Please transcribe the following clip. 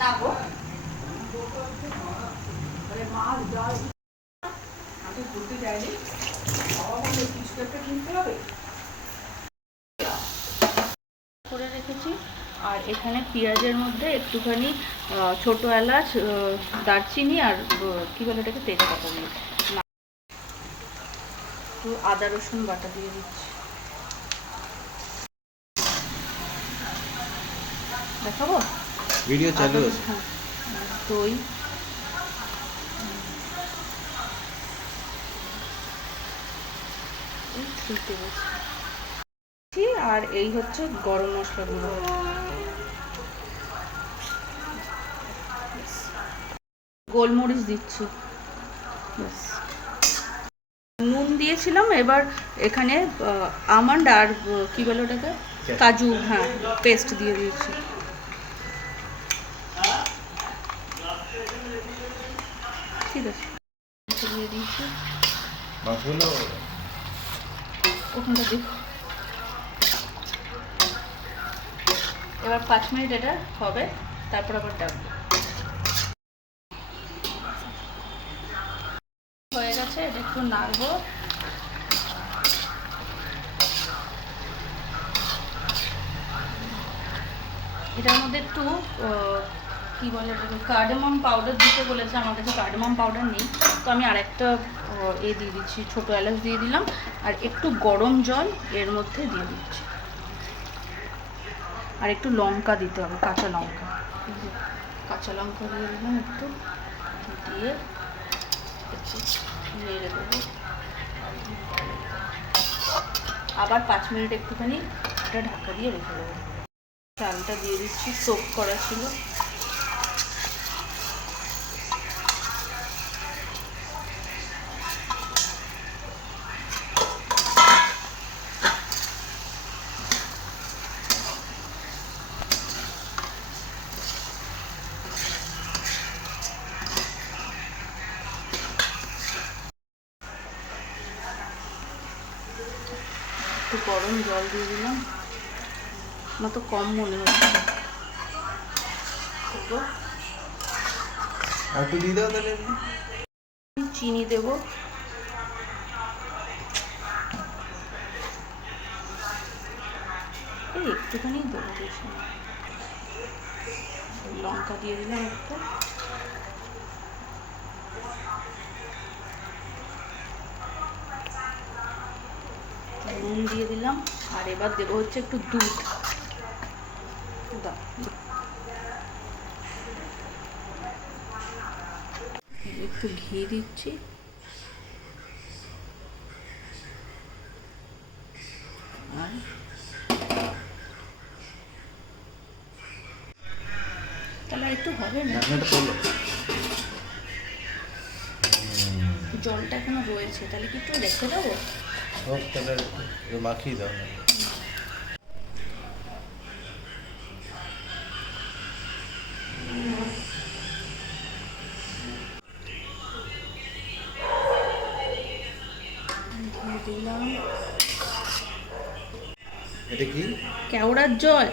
না গো আমি ঘুরতে যাইনি, বাবা বললো কিছু একটা কিনতে হবে করে রেখেছি। আর এখানে পেঁয়াজের মধ্যে একটুখানি ছোটো এলাচ, দারচিনি আর কী বলে এটাকে, তেজপাতা দিয়ে একটু আদা রসুন বাটা দিয়ে দিচ্ছি। দেখাবো ভিডিও চালু আছে। দই, আর এই হচ্ছে গরম মশলা গুঁড়ো, গোলমরিচ দিচ্ছি, নুন দিয়েছিলাম। এবার এখানে আমন্ড আর কি বলে ওটাকে, কাজু, হ্যাঁ পেস্ট দিয়ে দিয়েছি। ঠিক আছে, দিয়ে দিয়েছি ওখানটা দিই। এবার 5 মিনিট এটা হবে, তারপর আবার ডাকবো। হয়ে গেছে, এটা একটু নাড়বো। এটার মধ্যে একটু কি বলে ওটাকে, কার্ডামম পাউডার দিতে বলেছে, আমার কাছে কার্ডামম পাউডার নেই, তো আমি আরেকটা দিয়ে দিচ্ছি, ছোটো এলাচ দিয়ে দিলাম। আর একটু গরম জল এর মধ্যে দিয়ে দিচ্ছি। আর একটু লঙ্কা দিতে হবে, কাঁচা লঙ্কা, কাঁচা লঙ্কা দিয়ে দিলাম একটু, দিয়ে নেড়ে দেবো। আবার 5 মিনিট একটুখানি এটা ঢাকা দিয়ে রেখে দেবো। চালটা দিয়ে দিচ্ছি, সোক করা ছিল। একটু গরম জল দিয়ে দিলাম, আমার তো কম মনে হচ্ছে, একটু দিয়ে দাও তাহলে। চিনি দেবো, এই একটুখানি দেবো, বেশি লঙ্কা দিয়ে দিলাম একটু, নুন দিয়ে দিলাম। আর এবার দেবো হচ্ছে একটু দুধ, একটু ঘি দিচ্ছি। আর তাহলে একটু হবে না, জলটা এখনো রয়েছে, তাহলে কি একটু রেখে দেবো, তাহলে মাখিয়ে দাও। দিলাম। এটা কি? কেওড়ার জল।